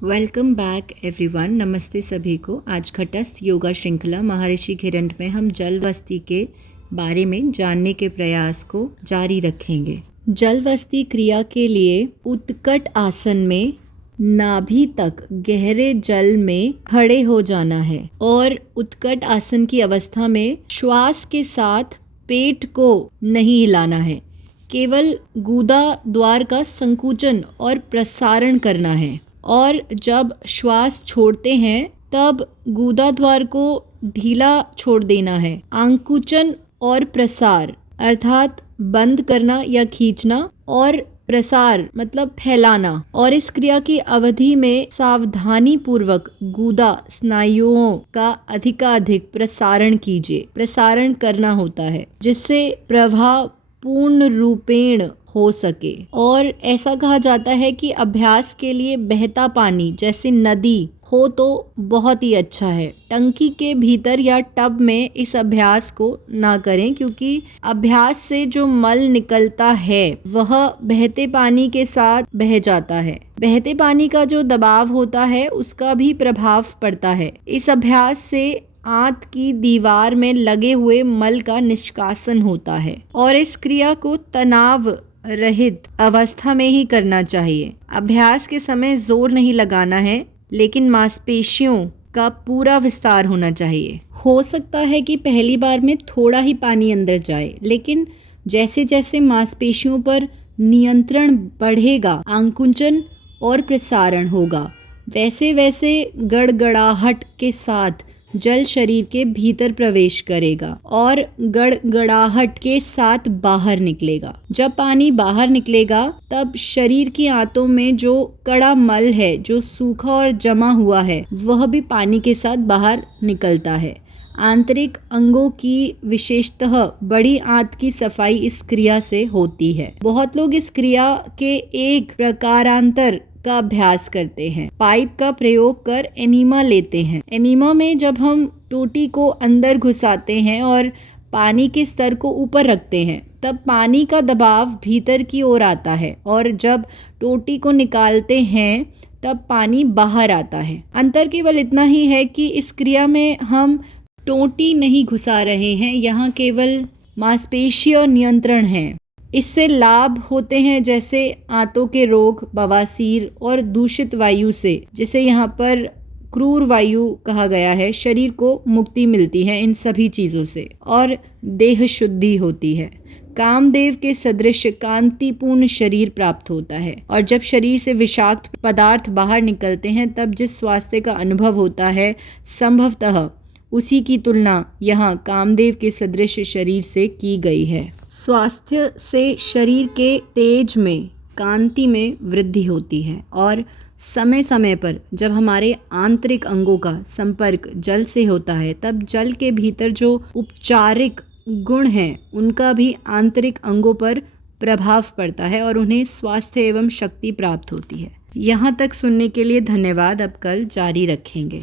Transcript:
Welcome back everyone. नमस्ते सभी को। आज घटस्थ योगा श्रृंखला महर्षि घिरंड में हम जल वस्ती के बारे में जानने के प्रयास को जारी रखेंगे। जल वस्ती क्रिया के लिए उत्कट आसन में नाभि तक गहरे जल में खड़े हो जाना है और उत्कट आसन की अवस्था में श्वास के साथ पेट को नहीं हिलाना है, केवल गूदा द्वार का संकुचन और प्रसारण करना है। और जब श्वास छोड़ते हैं तब गूदा द्वार को ढीला छोड़ देना है। आंकुचन और प्रसार अर्थात बंद करना या खींचना, और प्रसार मतलब फैलाना। और इस क्रिया की अवधि में सावधानी पूर्वक गूदा स्नायुओं का अधिकाधिक प्रसारण कीजिए। प्रसारण करना होता है जिससे प्रभाव पूर्ण रूपेण हो सके। और ऐसा कहा जाता है कि अभ्यास के लिए बहता पानी जैसे नदी हो तो बहुत ही अच्छा है। टंकी के भीतर या टब में इस अभ्यास को ना करें, क्योंकि अभ्यास से जो मल निकलता है वह बहते पानी के साथ बह जाता है। बहते पानी का जो दबाव होता है उसका भी प्रभाव पड़ता है। इस अभ्यास से आंत की दीवार में लगे हुए मल का निष्कासन होता है। और इस क्रिया को तनाव रहित अवस्था में ही करना चाहिए। अभ्यास के समय जोर नहीं लगाना है, लेकिन मांसपेशियों का पूरा विस्तार होना चाहिए। हो सकता है कि पहली बार में थोड़ा ही पानी अंदर जाए, लेकिन जैसे जैसे मांसपेशियों पर नियंत्रण बढ़ेगा, आंकुचन और प्रसारण होगा, वैसे वैसे गड़गड़ाहट के साथ जल शरीर के भीतर प्रवेश करेगा और गड़गड़ाहट के साथ बाहर निकलेगा। जब पानी बाहर निकलेगा तब शरीर की आंतों में जो कड़ा मल है, जो सूखा और जमा हुआ है, वह भी पानी के साथ बाहर निकलता है। आंतरिक अंगों की विशेषतः बड़ी आंत की सफाई इस क्रिया से होती है। बहुत लोग इस क्रिया के एक प्रकारांतर का अभ्यास करते हैं। पाइप का प्रयोग कर एनीमा लेते हैं। एनीमा में जब हम टोटी को अंदर घुसाते हैं और पानी के स्तर को ऊपर रखते हैं, तब पानी का दबाव भीतर की ओर आता है, और जब टोटी को निकालते हैं तब पानी बाहर आता है। अंतर केवल इतना ही है कि इस क्रिया में हम टोटी नहीं घुसा रहे हैं, यहाँ केवल मांसपेशीय नियंत्रण है। इससे लाभ होते हैं जैसे आंतों के रोग, बवासीर और दूषित वायु से, जिसे यहाँ पर क्रूर वायु कहा गया है, शरीर को मुक्ति मिलती है इन सभी चीज़ों से, और देह शुद्धि होती है। कामदेव के सदृश कांतिपूर्ण शरीर प्राप्त होता है। और जब शरीर से विषाक्त पदार्थ बाहर निकलते हैं तब जिस स्वास्थ्य का अनुभव होता है, संभवतः उसी की तुलना यहाँ कामदेव के सदृश शरीर से की गई है। स्वास्थ्य से शरीर के तेज में, कांति में वृद्धि होती है। और समय समय पर जब हमारे आंतरिक अंगों का संपर्क जल से होता है, तब जल के भीतर जो उपचारिक गुण हैं उनका भी आंतरिक अंगों पर प्रभाव पड़ता है और उन्हें स्वास्थ्य एवं शक्ति प्राप्त होती है। यहाँ तक सुनने के लिए धन्यवाद। अब कल जारी रखेंगे।